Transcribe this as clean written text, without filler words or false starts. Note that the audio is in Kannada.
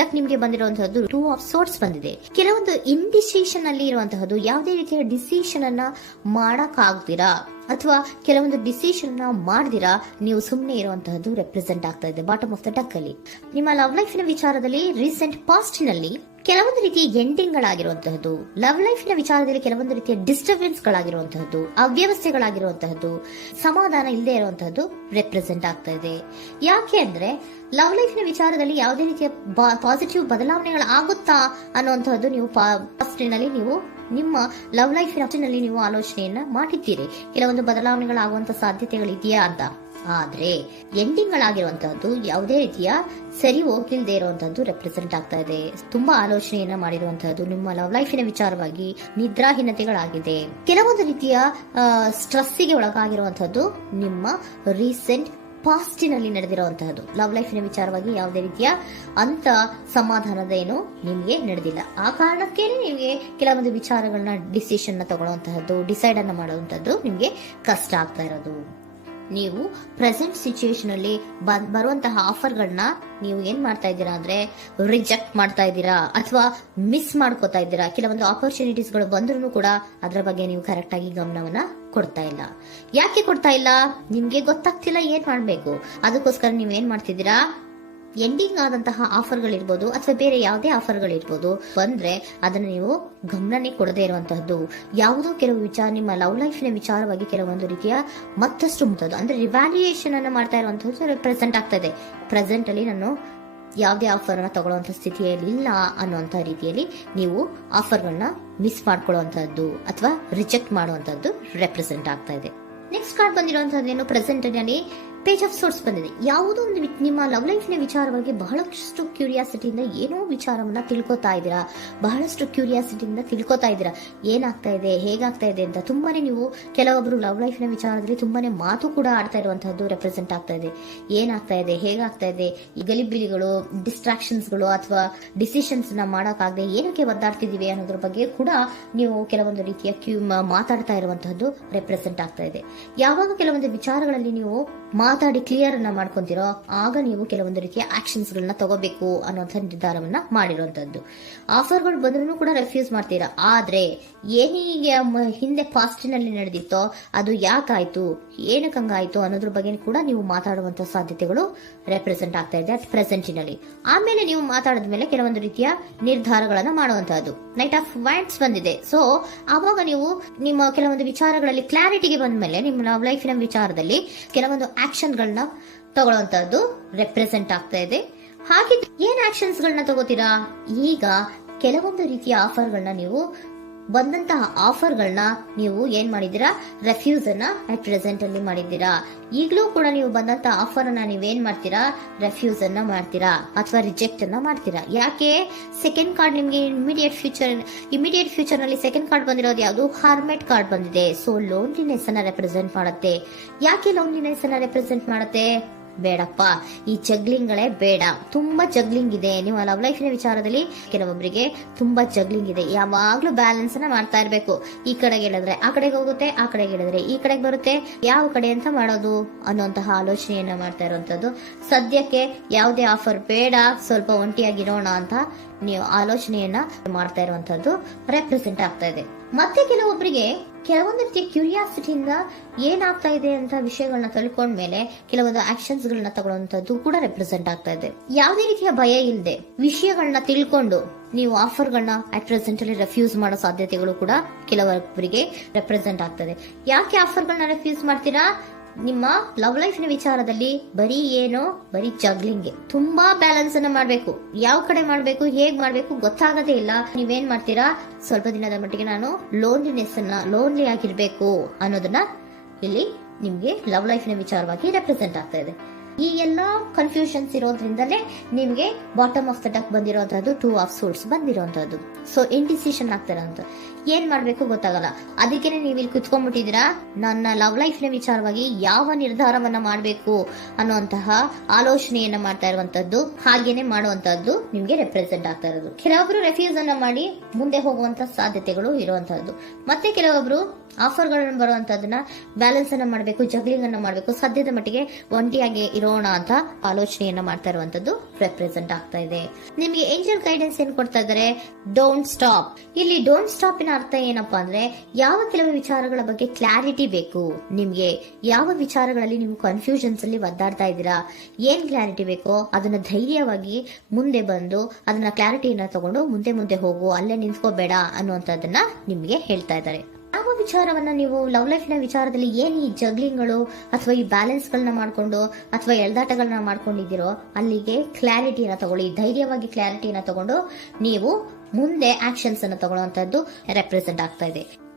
ಡಕ್ ನಿಮ್ಗೆ ಬಂದಿರುವಂತಹದ್ದು 2 ಆಫ್ ಸೋರ್ಟ್ಸ್ ಬಂದಿದೆ. ಕೆಲವೊಂದು ಇಂಡಿಸಿಷನ್ ಅಲ್ಲಿ ಇರುವಂತಹದ್ದು, ಯಾವುದೇ ರೀತಿಯ ಡಿಸಿಷನ್ ಅನ್ನ ಮಾಡಕ್ ಆಗ್ದಿರಾ ಅಥವಾ ಕೆಲವೊಂದು ಡಿಸಿಷನ್ ಮಾಡ್ದಿರಾ ನೀವು ಸುಮ್ಮನೆ ಇರುವಂತಹದ್ದು ರೆಪ್ರೆಸೆಂಟ್ ಆಗ್ತಾ ಇದೆ ಬಾಟಮ್ ಆಫ್ ದ ಡಕ್ ಅಲ್ಲಿ. ನಿಮ್ಮ ಲವ್ ಲೈಫ್ ನ ವಿಚಾರದಲ್ಲಿ ರೀಸೆಂಟ್ ಪಾಸ್ಟ್ ನಲ್ಲಿ ಕೆಲವೊಂದು ರೀತಿಯ ಎಂಡಿಂಗ್ ಗಳಾಗಿರುವಂತಹದ್ದು, ಲವ್ ಲೈಫ್ ನ ವಿಚಾರದಲ್ಲಿ ಕೆಲವೊಂದು ರೀತಿಯ ಡಿಸ್ಟರ್ಬೆನ್ಸ್ ಗಳಾಗಿರುವಂತಹದ್ದು, ಅವ್ಯವಸ್ಥೆಗಳಾಗಿರುವಂತಹದ್ದು, ಸಮಾಧಾನ ಇಲ್ಲದೆ ಇರುವಂತಹದ್ದು ರೆಪ್ರೆಸೆಂಟ್ ಆಗ್ತಾ ಇದೆ. ಯಾಕೆ ಅಂದ್ರೆ ಲವ್ ಲೈಫ್ ನ ವಿಚಾರದಲ್ಲಿ ಯಾವುದೇ ರೀತಿಯ ಪಾಸಿಟಿವ್ ಬದಲಾವಣೆಗಳಾಗುತ್ತಾ ಅನ್ನುವಂತಹದ್ದು ನೀವು ಪಾಸ್ಟ್ ನಲ್ಲಿ ನೀವು ನಿಮ್ಮ ಲವ್ ಲೈಫ್ ನಲ್ಲಿ ನೀವು ಆಲೋಚನೆಯನ್ನ ಮಾಡಿದ್ದೀರಿ, ಕೆಲವೊಂದು ಬದಲಾವಣೆಗಳಾಗುವಂತ ಸಾಧ್ಯತೆಗಳಿದೆಯಾ ಅಂತ. ಆದ್ರೆ ಎಂಡಿಂಗ್ ಗಳಾಗಿರುವಂತಹದ್ದು ಯಾವುದೇ ರೀತಿಯ ಸರಿ ಹೋಗಿಲ್ದೇ ಇರುವಂತಹದ್ದು ರೆಪ್ರೆಸೆಂಟ್ ಆಗ್ತಾ ಇದೆ. ತುಂಬಾ ಆಲೋಚನೆಯನ್ನ ಮಾಡಿರುವಂತಹದ್ದು ನಿಮ್ಮ ಲವ್ ಲೈಫಿನ ವಿಚಾರವಾಗಿ ನಿದ್ರಾಹೀನತೆಗಳಾಗಿದೆ. ಕೆಲವೊಂದು ರೀತಿಯ ಸ್ಟ್ರೆಸ್ಸಿಗೆ ಒಳಗಾಗಿರುವಂತಹದ್ದು ನಿಮ್ಮ ರೀಸೆಂಟ್ ಪಾಸ್ಟಿನಲ್ಲಿ ನಡೆದಿರುವಂತಹದ್ದು. ಲವ್ ಲೈಫಿನ ವಿಚಾರವಾಗಿ ಯಾವುದೇ ರೀತಿಯ ಅಂತ ಸಮಾಧಾನದ ಏನು ನಿಮ್ಗೆ ನಡೆದಿಲ್ಲ. ಆ ಕಾರಣಕ್ಕೆ ನಿಮಗೆ ಕೆಲವೊಂದು ವಿಚಾರಗಳನ್ನ ಡಿಸಿಷನ್ ತಗೊಳ್ಳುವಂತಹದ್ದು, ಡಿಸೈಡ್ ಅನ್ನ ಮಾಡುವಂತಹದ್ದು ನಿಮ್ಗೆ ಕಷ್ಟ ಆಗ್ತಾ ಇರೋದು. ನೀವು ಪ್ರೆಸೆಂಟ್ ಸಿಚುಯೇಷನ್ ಅಲ್ಲಿ ಬರುವಂತಹ ಆಫರ್ಗಳನ್ನ ನೀವು ಏನ್ ಮಾಡ್ತಾ ಇದ್ದೀರಾ ಅಂದ್ರೆ ರಿಜೆಕ್ಟ್ ಮಾಡ್ತಾ ಇದ್ದೀರಾ ಅಥವಾ ಮಿಸ್ ಮಾಡ್ಕೋತಾ ಇದ್ದೀರಾ. ಕೆಲವೊಂದು ಆಪರ್ಚುನಿಟೀಸ್ ಗಳು ಬಂದ್ರೂ ಕೂಡ ಅದರ ಬಗ್ಗೆ ನೀವು ಕರೆಕ್ಟ್ ಆಗಿ ಗಮನವನ್ನ ಕೊಡ್ತಾ ಇಲ್ಲ. ಯಾಕೆ ಕೊಡ್ತಾ ಇಲ್ಲ? ನಿಮ್ಗೆ ಗೊತ್ತಾಗ್ತಿಲ್ಲ ಏನ್ ಮಾಡ್ಬೇಕು. ಅದಕ್ಕೋಸ್ಕರ ನೀವ್ ಏನ್ ಮಾಡ್ತಿದ್ದೀರಾ, ಎಂಡಿಂಗ್ ಆದಂತಹ ಆಫರ್ಗಳಿರ್ಬೋದು ಅಥವಾ ಬೇರೆ ಯಾವುದೇ ಆಫರ್ಗಳಿರ್ಬೋದು ಬಂದ್ರೆ ಅದನ್ನ ನೀವು ಗಮನನೇ ಕೊಡದೇ ಇರುವಂತಹದ್ದು. ಯಾವುದೋ ಕೆಲವು ವಿಚಾರ ನಿಮ್ಮ ಲವ್ ಲೈಫಿನ ವಿಚಾರವಾಗಿ ಕೆಲವೊಂದು ರೀತಿಯ ಮತ್ತಷ್ಟು ಮುಟ್ಟೋದು ಅಂದ್ರೆ ರಿವ್ಯಾಲ್ಯೂಯೇಷನ್ ಅನ್ನ ಮಾಡ್ತಾ ಇರುವಂತಹದ್ದು ಪ್ರೆಸೆಂಟ್ ಆಗ್ತಾ ಇದೆ. ಪ್ರೆಸೆಂಟ್ ಅಲ್ಲಿ ನಾನು ಯಾವುದೇ ಆಫರ್ ಅನ್ನ ತಗೊಳ್ಳುವಂತ ಸ್ಥಿತಿಯಲ್ಲಿ ಇಲ್ಲ ಅನ್ನುವಂತ ರೀತಿಯಲ್ಲಿ ನೀವು ಆಫರ್ಗಳನ್ನ ಮಿಸ್ ಮಾಡ್ಕೊಳ್ಳುವಂತಹದ್ದು ಅಥವಾ ರಿಜೆಕ್ಟ್ ಮಾಡುವಂತಹದ್ದು ರೆಪ್ರೆಸೆಂಟ್ ಆಗ್ತಾ ಇದೆ. ನೆಕ್ಸ್ಟ್ ಕಾರ್ಡ್ ಬಂದಿರುವಂತಹದ್ದೇನು, ಪ್ರೆಸೆಂಟ್ ನಲ್ಲಿ ಪೇಜ್ ಆಫ್ ಸೋರ್ಟ್ಸ್ ಬಂದಿದೆ. ಯಾವುದೋ ಒಂದು ನಿಮ್ಮ ಲವ್ ಲೈಫಿನ ವಿಚಾರವಾಗಿ ಬಹಳಷ್ಟು ಕ್ಯೂರಿಯಾಸಿಟಿಯಿಂದ ಏನೋ ವಿಚಾರವನ್ನ ತಿಳ್ಕೊತಾ ಇದ್ದೀರಾ, ಬಹಳಷ್ಟು ಕ್ಯೂರಿಯಾಸಿಟಿಯಿಂದ ತಿಳ್ಕೊತಾ ಇದ್ದೀರಾ ಏನಾಗ್ತಾ ಇದೆ, ಹೇಗಾಗ್ತಾ ಇದೆ ಅಂತ. ತುಂಬಾನೇ ನೀವು ಕೆಲವೊಬ್ರು ಲವ್ ಲೈಫಿನ ವಿಚಾರದಲ್ಲಿ ತುಂಬಾನೇ ಮಾತು ಕೂಡ ಆಡ್ತಾ ಇರುವಂತಹದ್ದು ರೆಪ್ರೆಸೆಂಟ್ ಆಗ್ತಾ ಇದೆ. ಏನಾಗ್ತಾ ಇದೆ, ಹೇಗಾಗ್ತಾ ಇದೆ, ಈ ಗಲಿಬಿಲಿಗಳು, ಡಿಸ್ಟ್ರಾಕ್ಷನ್ಸ್ಗಳು ಅಥವಾ ಡಿಸಿಷನ್ಸ್ ನ ಮಾಡಕ್ಕಾಗದೆ ಏನಕ್ಕೆ ಒದ್ದಾಡ್ತಿದೀವಿ ಅನ್ನೋದ್ರ ಬಗ್ಗೆ ಕೂಡ ನೀವು ಕೆಲವೊಂದು ರೀತಿಯ ಮಾತಾಡ್ತಾ ಇರುವಂತಹದ್ದು ರೆಪ್ರೆಸೆಂಟ್ ಆಗ್ತಾ ಇದೆ. ಯಾವಾಗ ಕೆಲವೊಂದು ವಿಚಾರಗಳಲ್ಲಿ ನೀವು ಮಾತಾಡಿ ಕ್ಲಿಯರ್ ಅನ್ನ ಮಾಡ್ಕೊಂತೀರೋ ಆಗ ನೀವು ಕೆಲವೊಂದು ರೀತಿಯ ಆಕ್ಷನ್ಸ್ ಗಳನ್ನ ತಗೋಬೇಕು ಅನ್ನುವಂಥ ನಿರ್ಧಾರವನ್ನ ಮಾಡಿರುವಂತದ್ದು. ಆಫರ್ಗಳು ಬಂದ್ರೂ ಕೂಡ ರೆಫ್ಯೂಸ್ ಮಾಡ್ತೀರಾ. ಆದ್ರೆ ಏನೀಗ ಹಿಂದೆ ಪಾಸ್ಟಿನಲ್ಲಿ ನಡೆದಿತ್ತೋ ಅದು ಯಾಕಾಯ್ತು, ಏನಕ್ಕಂಗಾಯ್ತು ಅನ್ನೋದ್ರ ಬಗ್ಗೆ ಕೂಡ ನೀವು ಮಾತಾಡುವಂತ ಸಾಧ್ಯತೆಗಳು ರೆಪ್ರೆಸೆಂಟ್ ಆಗ್ತಾ ಇದೆ ಅಟ್ ಪ್ರೆಸೆಂಟಿನಲ್ಲಿ. ಆಮೇಲೆ ನೀವು ಮಾತಾಡಿದ್ಮೇಲೆ ಕೆಲವೊಂದು ರೀತಿಯ ನಿರ್ಧಾರಗಳನ್ನ ಮಾಡುವಂತಹದ್ದು. ನೈಟ್ ಆಫ್ ವ್ಯಾಂಡ್ಸ್ ಬಂದಿದೆ. ಸೊ ಆವಾಗ ನೀವು ನಿಮ್ಮ ಕೆಲವೊಂದು ವಿಚಾರಗಳಲ್ಲಿ ಕ್ಲಾರಿಟಿಗೆ ಬಂದ್ಮೇಲೆ ನಿಮ್ಮ ಲವ್ ಲೈಫಿನ ವಿಚಾರದಲ್ಲಿ ಕೆಲವೊಂದು ಆಕ್ಷನ್ ಗಳನ್ನ ತಗೊಳ್ಳುವಂತಹದ್ದು ರೆಪ್ರೆಸೆಂಟ್ ಆಗ್ತಾ ಇದೆ. ಹಾಗೆ ಏನ್ ಆಕ್ಷನ್ಸ್ ಗಳನ್ನ ತಗೋತೀರಾ, ಈಗ ಕೆಲವೊಂದು ರೀತಿಯ ಆಫರ್ಗಳನ್ನ ನೀವು ಬಂದಂತಹ ಆಫರ್ಗಳನ್ನ ನೀವು ಏನ್ ಮಾಡಿದೀರಾ, ರೆಫ್ಯೂಸ್ ಅನ್ನ ಅಟ್ ಪ್ರೆಸೆಂಟ್ ಅಲ್ಲಿ ಮಾಡಿದ್ದೀರಾ. ಈಗಲೂ ಕೂಡ ನೀವು ಬಂದಂತಹ ಆಫರ್ ಅನ್ನ ನೀವೇನ್ ಮಾಡ್ತೀರಾ, ರೆಫ್ಯೂಸ್ ಅನ್ನ ಮಾಡ್ತೀರಾ ಅಥವಾ ರಿಜೆಕ್ಟ್ ಅನ್ನ ಮಾಡ್ತೀರಾ. ಯಾಕೆ? ಸೆಕೆಂಡ್ ಕಾರ್ಡ್ ನಿಮ್ಗೆ ಇಮಿಡಿಯೇಟ್ ಫ್ಯೂಚರ್ ನಲ್ಲಿ ಸೆಕೆಂಡ್ ಕಾರ್ಡ್ ಬಂದಿರೋದು ಯಾವುದು, ಹಾರ್ಮೆಟ್ ಕಾರ್ಡ್ ಬಂದಿದೆ. ಸೊ ಲೋನ್ಲಿನೆಸ್ ಅನ್ನ ರೆಪ್ರೆಸೆಂಟ್ ಮಾಡುತ್ತೆ. ಯಾಕೆ ಲೋನ್ಲಿನೆಸ್ ಅನ್ನ ರೆಪ್ರೆಸೆಂಟ್ ಮಾಡುತ್ತೆ? ಬೇಡಪ್ಪ, ಈ ಜಗ್ಲಿಂಗ್ಗಳೇ ಬೇಡ. ತುಂಬಾ ಜಗ್ಲಿಂಗ್ ಇದೆ ನಿಮ್ಮ ಲವ್ ಲೈಫಿನ ವಿಚಾರದಲ್ಲಿ. ಕೆಲವೊಬ್ಬರಿಗೆ ತುಂಬಾ ಜಗ್ಲಿಂಗ್ ಇದೆ. ಯಾವಾಗ್ಲೂ ಬ್ಯಾಲೆನ್ಸ್ ಅನ್ನ ಮಾಡ್ತಾ ಇರ್ಬೇಕು. ಈ ಕಡೆಗೆ ಹೇಳಿದ್ರೆ ಆ ಕಡೆಗೆ ಹೋಗುತ್ತೆ, ಆ ಕಡೆಗೆ ಹೇಳಿದ್ರೆ ಈ ಕಡೆಗೆ ಬರುತ್ತೆ. ಯಾವ ಕಡೆ ಅಂತ ಮಾಡೋದು ಅನ್ನುವಂತಹ ಆಲೋಚನೆಯನ್ನ ಮಾಡ್ತಾ ಇರುವಂತದ್ದು. ಸದ್ಯಕ್ಕೆ ಯಾವುದೇ ಆಫರ್ ಬೇಡ, ಸ್ವಲ್ಪ ಒಂಟಿಯಾಗಿರೋಣ ಅಂತ ನೀವು ಆಲೋಚನೆಯನ್ನ ಮಾಡ್ತಾ ಇರುವಂತದ್ದು ರೆಪ್ರೆಸೆಂಟ್ ಆಗ್ತಾ ಇದೆ. ಮತ್ತೆ ಕೆಲವೊಬ್ಬರಿಗೆ ಕೆಲವೊಂದು ರೀತಿಯ ಕ್ಯೂರಿಯಾಸಿಟಿಯಿಂದ ಏನಾಗ್ತಾ ಇದೆ ಅಂತ ವಿಷಯಗಳನ್ನ ತಿಳ್ಕೊಂಡ್ಮೇಲೆ ಕೆಲವೊಂದು ಆಕ್ಷನ್ಸ್ ಗಳನ್ನ ತಗೊಳ್ಳುವಂತದ್ದು ಕೂಡ ರೆಪ್ರೆಸೆಂಟ್ ಆಗ್ತಾ ಇದೆ. ಯಾವುದೇ ರೀತಿಯ ಭಯ ಇಲ್ಲದೆ ವಿಷಯಗಳನ್ನ ತಿಳ್ಕೊಂಡು ನೀವು ಆಫರ್ಗಳನ್ನ ಅಟ್ ಪ್ರೆಸೆಂಟ್ ಅಲ್ಲಿ ರೆಫ್ಯೂಸ್ ಮಾಡೋ ಸಾಧ್ಯತೆಗಳು ಕೂಡ ಕೆಲವೊಬ್ಬರಿಗೆ ರೆಪ್ರೆಸೆಂಟ್ ಆಗ್ತದೆ. ಯಾಕೆ ಆಫರ್ಗಳನ್ನ ರೆಫ್ಯೂಸ್ ಮಾಡ್ತೀರಾ? ನಿಮ್ಮ ಲವ್ ಲೈಫಿನ ವಿಚಾರದಲ್ಲಿ ಬರೀ ಜಗ್ಲಿಂಗ್, ತುಂಬಾ ಬ್ಯಾಲೆನ್ಸ್ ಅನ್ನ ಮಾಡ್ಬೇಕು. ಯಾವ ಕಡೆ ಮಾಡ್ಬೇಕು, ಹೇಗ್ ಮಾಡ್ಬೇಕು ಗೊತ್ತಾಗದೇ ಇಲ್ಲ. ನೀವೇನ್ ಮಾಡ್ತೀರಾ, ಸ್ವಲ್ಪ ದಿನದ ಮಟ್ಟಿಗೆ ನಾನು ಲೋನ್ಲಿ ಆಗಿರ್ಬೇಕು ಅನ್ನೋದನ್ನ ಇಲ್ಲಿ ನಿಮ್ಗೆ ಲವ್ ಲೈಫಿನ ವಿಚಾರವಾಗಿ ರೆಪ್ರೆಸೆಂಟ್ ಆಗ್ತಾ ಇದೆ. ಈ ಎಲ್ಲಾ ಕನ್ಫ್ಯೂಷನ್ಸ್ ಇರೋದ್ರಿಂದಲೇ ನಿಮ್ಗೆ ಬಾಟಮ್ ಆಫ್ ದ ಡಕ್ ಬಂದಿರುವಂತಹದ್ದು 2 ಆಫ್ ಸೋರ್ಟ್ಸ್ ಬಂದಿರುವಂತಹದ್ದು. ಸೊ ಇಂಡಿಸಿಷನ್ ಆಗ್ತಾ ಇರೋಂಥದ್ದು. ಏನ್ ಮಾಡ್ಬೇಕು ಗೊತ್ತಾಗಲ್ಲ. ಅದಕ್ಕೇನೆ ನೀವು ಇಲ್ಲಿ ಕುತ್ಕೊಂಡ್ಬಿಟ್ಟಿದ್ದೀರಾ. ನನ್ನ ಲವ್ ಲೈಫ್ ನ ವಿಚಾರವಾಗಿ ಯಾವ ನಿರ್ಧಾರವನ್ನ ಮಾಡಬೇಕು ಅನ್ನುವಂತಹ ಆಲೋಚನೆಯನ್ನ ಮಾಡ್ತಾ ಇರುವಂತದ್ದು, ಹಾಗೇನೆ ಮಾಡುವಂತದ್ದು ನಿಮ್ಗೆ ರೆಪ್ರೆಸೆಂಟ್ ಆಗ್ತಾ ಇರೋದು. ಕೆಲವೊಬ್ರು ರೆಫ್ಯೂಸ್ ಅನ್ನ ಮಾಡಿ ಮುಂದೆ ಹೋಗುವಂತ ಸಾಧ್ಯತೆಗಳು ಇರುವಂತಹದ್ದು, ಮತ್ತೆ ಕೆಲವೊಬ್ರು ಆಫರ್ಗಳನ್ನ ಬರುವಂತದನ್ನ ಬ್ಯಾಲೆನ್ಸ್ ಅನ್ನ ಮಾಡಬೇಕು, ಜಗ್ಲಿಂಗ್ ಅನ್ನ ಮಾಡಬೇಕು, ಸದ್ಯದ ಮಟ್ಟಿಗೆ ಒಂಟಿಯಾಗಿ ಇರೋಣ ಅಂತ ಆಲೋಚನೆಯನ್ನ ಮಾಡ್ತಾ ಇರುವಂತದ್ದು ರೆಪ್ರೆಸೆಂಟ್ ಆಗ್ತಾ ಇದೆ. ನಿಮ್ಗೆ ಏಂಜಲ್ ಗೈಡೆನ್ಸ್ ಏನ್ ಕೊಡ್ತಾ ಇದ್ದಾರೆ? Don't stop. ಇಲ್ಲಿ ಡೋಂಟ್ ಸ್ಟಾಪ್ ನ ಅರ್ಥ ಏನಪ್ಪಾ ಅಂದ್ರೆ, ಯಾವ ಕೆಲವು ವಿಚಾರಗಳ ಬಗ್ಗೆ ಕ್ಲಾರಿಟಿ ಬೇಕು ನಿಮ್ಗೆ, ಯಾವ ವಿಚಾರಗಳಲ್ಲಿ ನೀವು ಕನ್ಫ್ಯೂಷನ್ಸ್ ಅಲ್ಲಿ ಒದ್ದಾಡ್ತಾ ಇದ್ದೀರಾ, ಏನ್ ಕ್ಲಾರಿಟಿ ಬೇಕೋ ಅದನ್ನ ಧೈರ್ಯವಾಗಿ ಮುಂದೆ ಬಂದು ಅದನ್ನ ಕ್ಲಾರಿಟಿಯನ್ನ ತಗೊಂಡು ಮುಂದೆ ಹೋಗು, ಅಲ್ಲೇ ನಿಂತ್ಕೋಬೇಡ ಅನ್ನುವಂಥದ್ದನ್ನ ನಿಮ್ಗೆ ಹೇಳ್ತಾ ಇದ್ದಾರೆ. ಯಾವ ವಿಚಾರವನ್ನ ನೀವು ಲವ್ ಲೈಫ್ ನ ವಿಚಾರದಲ್ಲಿ ಏನ್ ಈ ಜಗ್ಲಿಂಗ್ಗಳು ಅಥವಾ ಈ ಬ್ಯಾಲೆನ್ಸ್ ಗಳನ್ನ ಮಾಡ್ಕೊಂಡು ಅಥವಾ ಎಳ್ದಾಟಗಳನ್ನ ಮಾಡ್ಕೊಂಡಿದ್ದೀರೋ ಅಲ್ಲಿಗೆ ಕ್ಲಾರಿಟಿನ ತಗೊಳ್ಳಿ, ಧೈರ್ಯವಾಗಿ ಕ್ಲಾರಿಟಿನ ತಗೊಂಡು ನೀವು ಮುಂದೆ ಆಕ್ಷನ್ಸ್ ಅನ್ನು ತಗೊಳ್ಳುವಂತದ್ದು ರೆಪ್ರೆಸೆಂಟ್ ಆಗ್ತಾ ಇದೆ.